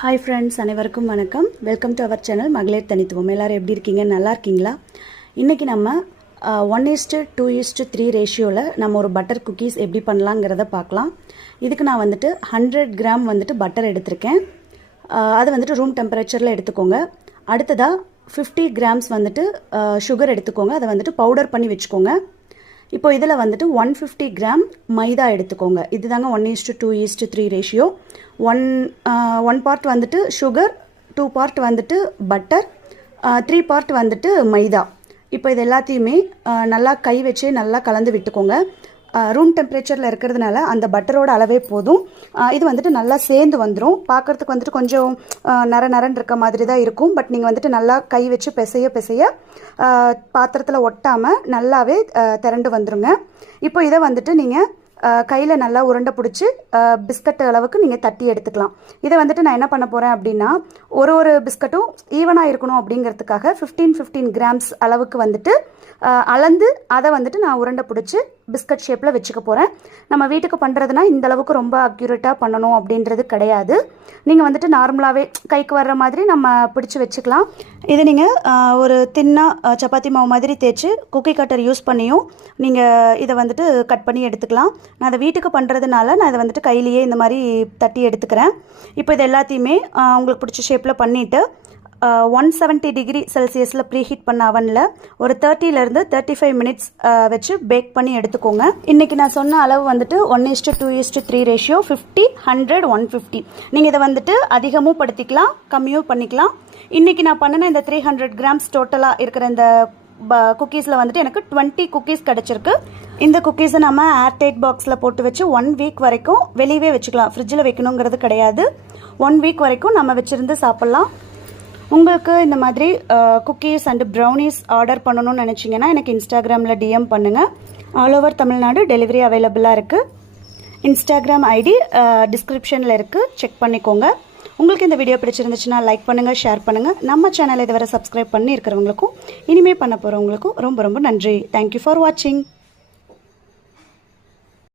Hi friends, அனைவருக்கும் வணக்கம். Welcome to our channel மகளிர் தனித்துவம். எல்லோரும் எப்படி இருக்கீங்க? நல்லா இருக்கீங்களா? இன்றைக்கி நம்ம 1:2:3 ரேஷியோவில் நம்ம ஒரு பட்டர் குக்கீஸ் எப்படி பண்ணலாங்கிறத பார்க்கலாம். இதுக்கு நான் வந்துட்டு 100 கிராம் வந்துட்டு பட்டர் எடுத்திருக்கேன். அது வந்துட்டு ரூம் டெம்பரேச்சரில் எடுத்துக்கோங்க. அடுத்ததாக 50 கிராம்ஸ் வந்துட்டு சுகர் எடுத்துக்கோங்க. அதை வந்துட்டு பவுடர் பண்ணி வச்சுக்கோங்க. இப்போ இதில் வந்துட்டு 150 கிராம் மைதா எடுத்துக்கோங்க. இது தாங்க 1:2:3 ரேஷியோ. ஒன் பார்ட் வந்துட்டு சுகர், 2 பார்ட் வந்துட்டு பட்டர், 3 பார்ட் வந்துட்டு மைதா. இப்போ இது எல்லாத்தையுமே நல்லா கை வச்சு நல்லா கலந்து விட்டுக்கோங்க. ரூம் டெம்பரேச்சரில் இருக்கிறதுனால அந்த பட்டரோட அளவே போதும். இது வந்துட்டு நல்லா சேர்ந்து வந்துடும். பார்க்குறதுக்கு வந்துட்டு கொஞ்சம் நரன்னு இருக்க மாதிரி தான் இருக்கும். பட் நீங்கள் வந்துட்டு நல்லா கை வச்சு பிசைய பாத்திரத்தில் ஒட்டாமல் நல்லாவே திரண்டு வந்துடுங்க. இப்போ இதை வந்துட்டு நீங்கள் கையில் நல்லா உருண்டை பிடிச்சி பிஸ்கட் அளவுக்கு நீங்கள் தட்டி எடுத்துக்கலாம். இதை வந்துட்டு நான் என்ன பண்ண போகிறேன் அப்படின்னா, ஒரு பிஸ்கட்டும் ஈவனாக இருக்கணும் அப்படிங்கிறதுக்காக 15 கிராம்ஸ் அளவுக்கு வந்துட்டு அளந்து அதை வந்துட்டு நான் உருண்டை பிடிச்சி பிஸ்கட் ஷேப்பில் வச்சுக்க போகிறேன். நம்ம வீட்டுக்கு பண்ணுறதுனா இந்த அளவுக்கு ரொம்ப அக்யூரேட்டாக பண்ணணும் அப்படின்றது கிடையாது. நீங்கள் வந்துட்டு நார்மலாகவே கைக்கு வர்ற மாதிரி நம்ம பிடிச்சி வச்சுக்கலாம். இது நீங்கள் ஒரு தின்னாக சப்பாத்தி மாவு மாதிரி தேய்ச்சி குக்கி கட்டர் யூஸ் பண்ணியும் நீங்கள் இதை வந்துட்டு கட் பண்ணி எடுத்துக்கலாம். நான் அதை வீட்டுக்கு பண்ணுறதுனால நான் இதை வந்துட்டு கையிலேயே இந்த மாதிரி தட்டி எடுத்துக்கிறேன். இப்போ இது எல்லாத்தையுமே உங்களுக்கு பிடிச்ச ஷேப்பில் பண்ணிவிட்டு 170 டிகிரி செல்சியஸில் ப்ரீஹீட் பண்ண அவனில் ஒரு 30 to 35 மினிட்ஸ் வச்சு பேக் பண்ணி எடுத்துக்கோங்க. இன்றைக்கி நான் சொன்ன அளவு வந்துட்டு 1:2:3 ரேஷியோ, 50, 100, 150. நீங்கள் இதை வந்துட்டு அதிகமும் படுத்திக்கலாம், கம்மியும் பண்ணிக்கலாம். இன்றைக்கி நான் பண்ணின இந்த 300 கிராம்ஸ் டோட்டலாக இருக்கிற இந்த குக்கீஸில் வந்துட்டு எனக்கு 20 குக்கீஸ் கிடச்சிருக்கு. இந்த குக்கீஸை நம்ம ஏர்டைட் பாக்ஸில் போட்டு வச்சு 1 வீக் வரைக்கும் வெளியவே வச்சுக்கலாம். ஃப்ரிட்ஜில் வைக்கணுங்கிறது கிடையாது. 1 வீக் வரைக்கும் நம்ம வச்சுருந்து சாப்பிட்லாம். உங்களுக்கு இந்த மாதிரி குக்கீஸ் அண்ட் ப்ரௌனிஸ் ஆர்டர் பண்ணணும்னு நினச்சிங்கன்னா எனக்கு இன்ஸ்டாகிராமில் டிஎம் பண்ணுங்கள். ஆல் ஓவர் தமிழ்நாடு டெலிவரி அவைலபிளாக இருக்குது. இன்ஸ்டாகிராம் ஐடி டிஸ்கிரிப்ஷனில் இருக்குது, செக் பண்ணிக்கோங்க. உங்களுக்கு இந்த வீடியோ பிடிச்சிருந்துச்சுன்னா லைக் பண்ணுங்கள், ஷேர் பண்ணுங்கள். நம்ம சேனலை இதுவரை சப்ஸ்கிரைப் பண்ணி இருக்கிறவங்களுக்கும் இனிமேல் பண்ண போகிறவங்களுக்கும் ரொம்ப ரொம்ப நன்றி. தேங்க்யூ ஃபார் வாட்சிங்.